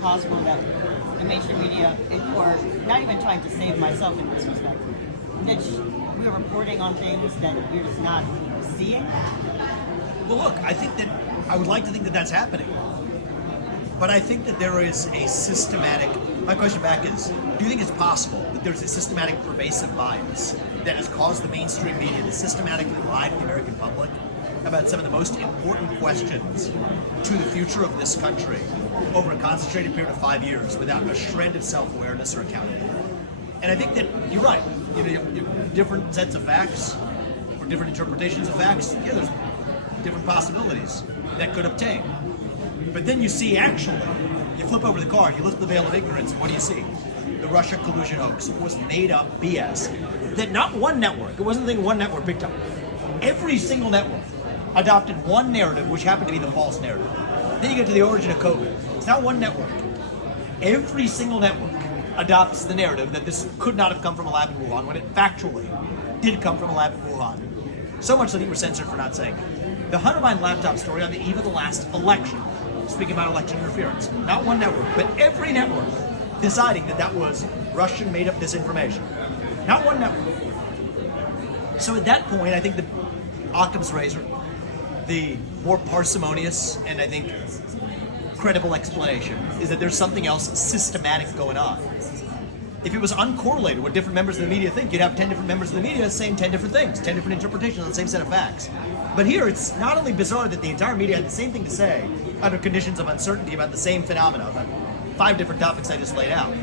possible that the mainstream media, or not even trying to save myself in this respect, that we're reporting on things that you're just not seeing? Well, look, I would like to think that that's happening. But I think that there is a systematic, my question back is, do you think it's possible that there's a systematic pervasive bias that has caused the mainstream media to systematically lie to the American public about some of the most important questions to the future of this country over a concentrated period of 5 years without a shred of self-awareness or accountability? And I think that you're right. You have different sets of facts or different interpretations of facts. Yeah, there's different possibilities that could obtain. But then you see, actually, you flip over the card, you lift the veil of ignorance, and what do you see? The Russia collusion hoax. It was made up BS that not one network, it wasn't the thing one network picked up. Every single network adopted one narrative, which happened to be the false narrative. Then you get to the origin of COVID. It's not one network. Every single network adopts the narrative that this could not have come from a lab in Wuhan, when it factually did come from a lab in Wuhan. So much so that you were censored for not saying it. The Hunter Biden laptop story on the eve of the last election, speaking about election interference, not one network, but every network deciding that that was Russian made up disinformation. Not one network. So at that point, I think the Occam's razor, the more parsimonious and I think credible explanation is that there's something else systematic going on. If it was uncorrelated what different members of the media think, you'd have 10 different members of the media saying 10 different things, 10 different interpretations of the same set of facts. But here, it's not only bizarre that the entire media had the same thing to say under conditions of uncertainty about the same phenomena, about 5 different topics I just laid out,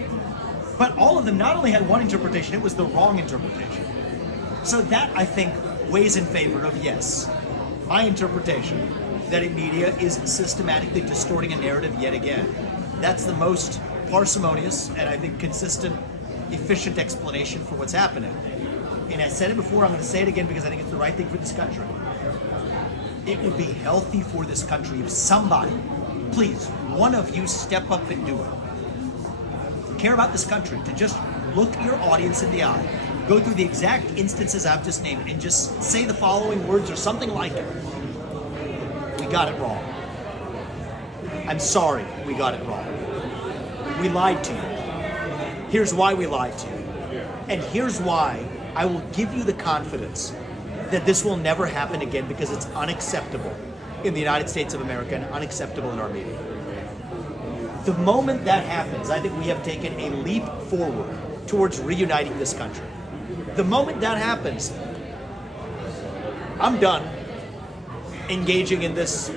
but all of them not only had one interpretation, it was the wrong interpretation. So that, I think, weighs in favor of, yes, my interpretation that a media is systematically distorting a narrative yet again. That's the most parsimonious and I think consistent, efficient explanation for what's happening. And I said it before, I'm going to say it again because I think it's the right thing for this country. It would be healthy for this country if somebody, please, one of you step up and do it. Care about this country, to just look your audience in the eye, go through the exact instances I've just named, and just say the following words or something like it. We got it wrong. I'm sorry we got it wrong. We lied to you. Here's why we lied to you. And here's why I will give you the confidence that this will never happen again because it's unacceptable in the United States of America and unacceptable in our media. The moment that happens, I think we have taken a leap forward towards reuniting this country. The moment that happens, I'm done engaging in this,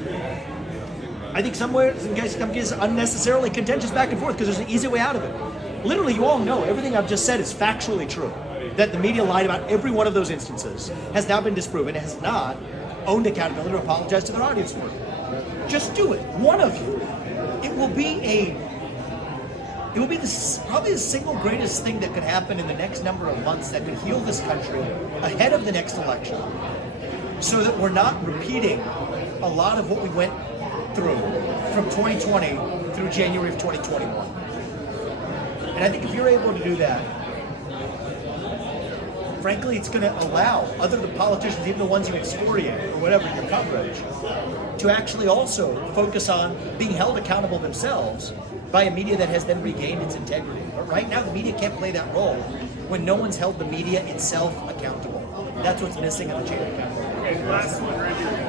I think some cases unnecessarily contentious back and forth because there's an easy way out of it. Literally, you all know everything I've just said is factually true. That the media lied about every one of those instances has now been disproven and has not owned accountability or apologized to their audience for it. Just do it. One of you. It will be probably the single greatest thing that could happen in the next number of months that could heal this country ahead of the next election, so that we're not repeating a lot of what we went through from 2020 through January of 2021. And I think if you're able to do that, frankly, it's going to allow other than politicians, even the ones you excoriate or whatever in your coverage, to actually also focus on being held accountable themselves by a media that has then regained its integrity. But right now, the media can't play that role when no one's held the media itself accountable. That's what's missing in the chain of accountability. Okay, last one right here.